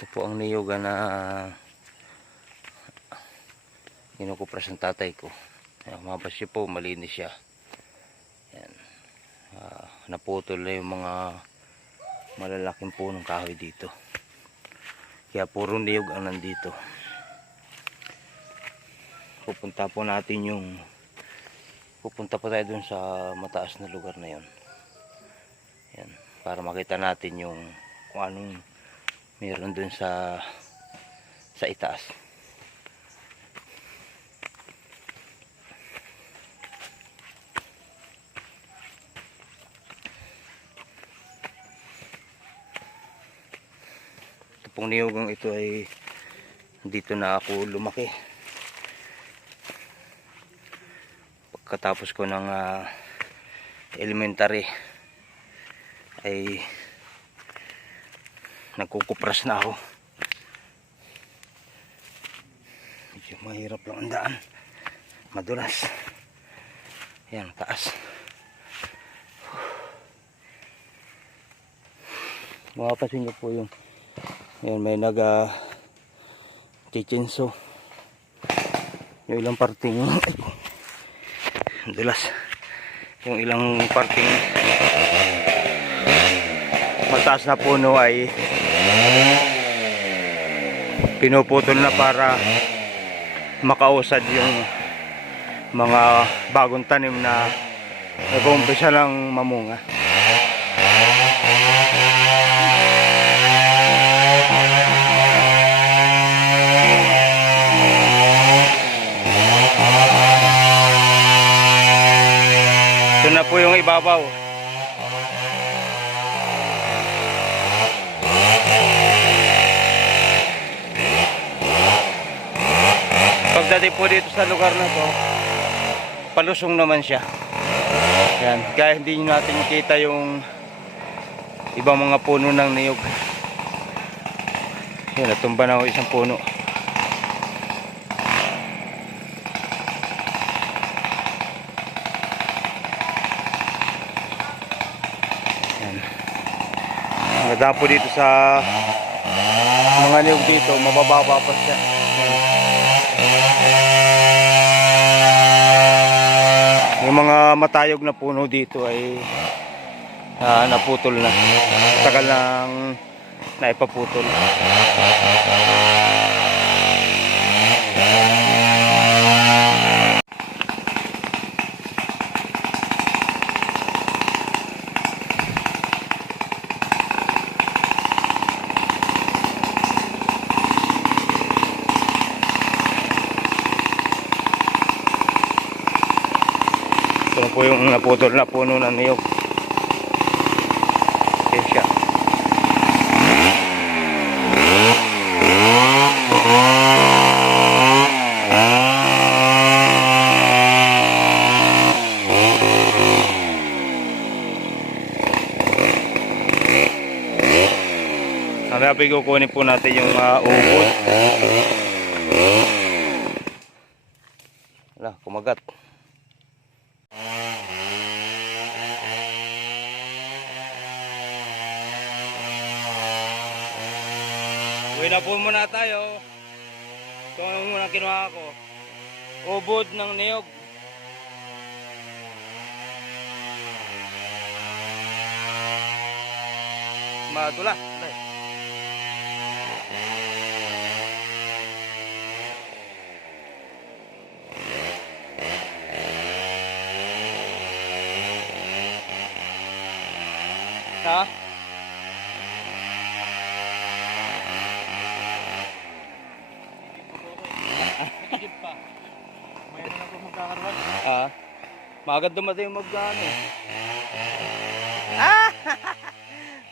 Ito po ang niyog na kinukupras ng tatay ko. Mabas siya po, malinis siya. Yan. Naputol na yung mga malalaking punong kahoy dito. Kaya puro niyog ang nandito. Pupunta po tayo dun sa mataas na lugar na yon. Yan, para makita natin yung kung anong meron dun sa itaas. Ito pong niyogang ito ay dito na ako lumaki. Pagkatapos ko ng elementary ay nagkukupras na ako. Medyo mahirap lang ang daan, madulas. Yan, taas. Mapapansin nyo po yung yan, may chichinso yung ilang parting dulas, yung ilang parting mataas na puno ay pinuputol na para makausad yung mga bagong tanim na nag-uumpisa lang mamunga. Ito na po yung ibabaw. Pagdating po dito sa lugar na to, palusong naman siya. Yan, kaya hindi natin makita yung ibang mga puno ng niyog. Yan, natumba na ako isang puno. Maganda po dito sa mga niyog dito, mabababa pa siya. Yung mga matayog na puno dito ay naputol na. Tagal lang naipaputol. Ito po yung naputol na puno ng niyog. Yan siya. Ang kukunin po natin yung ubod. Wala, kumagat. Uwi na po muna tayo. Ito ang muna kinuha ko. Ubod ng niyog. Madula. Ha? Magad dumating yung magkano.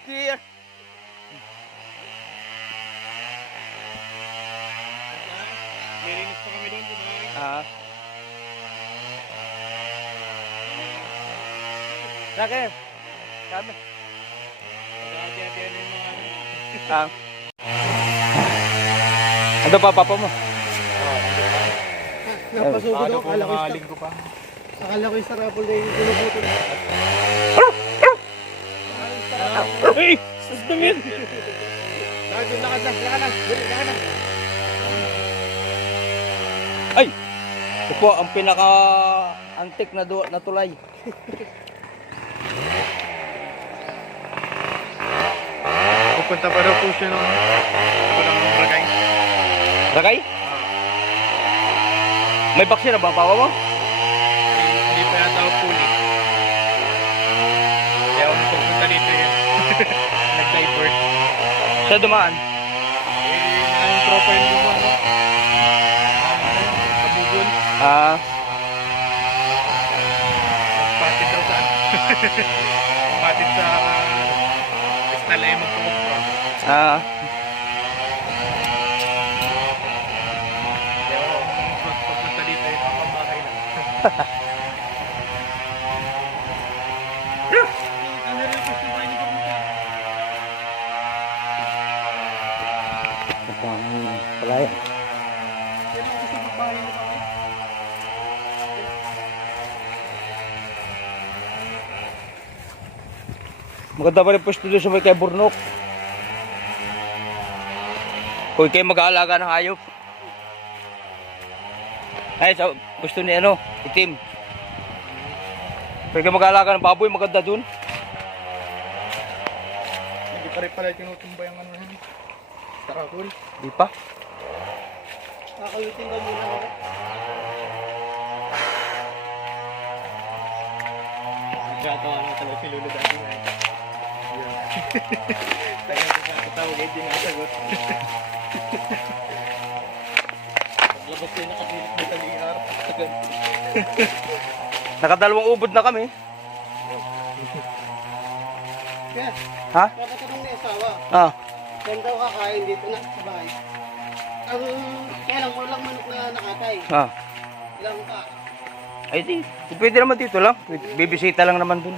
Clear. Nilinis pa kami doon. Sakit. Kami. Ano pa papa mo? Napasugod ako, akala ko yung sarapol na yung pinuputol. Hey! Susdam yan! Lakad na. Dali, lakad na. Ay! Ito po ang pinaka-antik na tulay. Pupunta pa daw po siya nung ragay. Ragay? May baksin na ba ang pawa mo? Hindi pa yata ako puli. Kaya ako pupunta dito yan. Nag-divert. Siya dumaan. Ang tropa yun dito, ano? Kabugol. Patid daw saan? Patid sa Isnalay magpupra. Kaya ako pupunta dito yung papabahay na. Ito ang palayan. Maganda pa rin pwesto doon sa may kay Burnok. Kung kayo mag-aalaga ng hayop. Ay, sa gusto ni ano, itim. Kung kayo mag-aalaga ng baboy, maganda doon. Hindi pa rin pala tinutumba yung ano yan. Tarakul. Di pa. Kakalutin ka muna. Nagkatawa na talaga si Lolo dati na. Tayo na katawag ay dinasagot. Paglabas tayo nakapilit na talingar. Nakadalawang ubod na kami. Kaya, Ha? papatanong ni asawa. Ah. Saan daw kakain dito na sa bahay? Kaya lang, walang manok na nakatay. Ah. Lang ka. Ay di, pwede naman dito lang. Bibisita lang naman dun.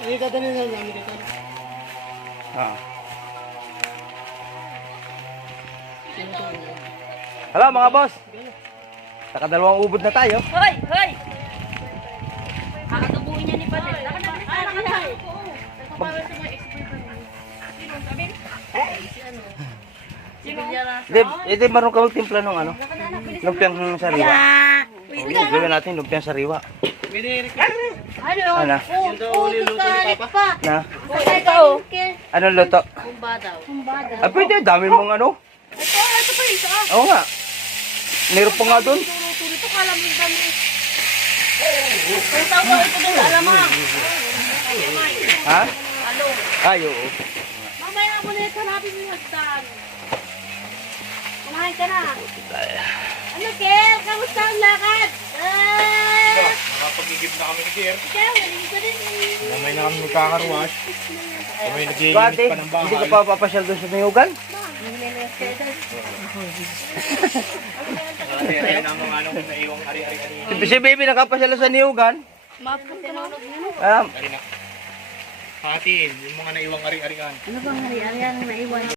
Hindi dadalhin na namin dito. Ah. Hello mga boss. Nakadalawang ubod na tayo. Hoy! Hoy! Aagabuhin niya ni Padel. Nakadalhin. Nagpaparal sa mga ex-boyfriend mo. Sino ang sabi? Si ano? Sino? Hindi marunong ka magtimpla ng ano? Lumpiang sariwa. Gawin natin lumpiang sariwa. Ano? Ano? Putusalit pa. Na? Ito. Anong luto? Kumba daw. Kumba daw. Ah, pwede. Dami mong ano. Ito pa isa. Oo nga. Meron pa nga dun. Turo-turo ito. Kala mo yung dami. Kung tawag ito doon sa alamang. Ha? Alo. Ay, oo. Mamaya mo na ito. Hanapin mo yung hagdan. Kumain ka na. Ano, Kel? Kamusta ang lakad? Nakapag-igib na kami ni Kier. Ikaw, nalingin ko din. Mamay na kami magkakarwash. Kami nagiinit Bate, pa ng bahay. hindi ka pa papasyal doon sa Mayugan? Kaya na mga anong naiwang ari-ari-ari. Si baby nakapasyal sa Niyugan. Mapunta Ah, Hatiin, yung mga naiwang ari-arian. Ano bang hari-hari ang naiwan?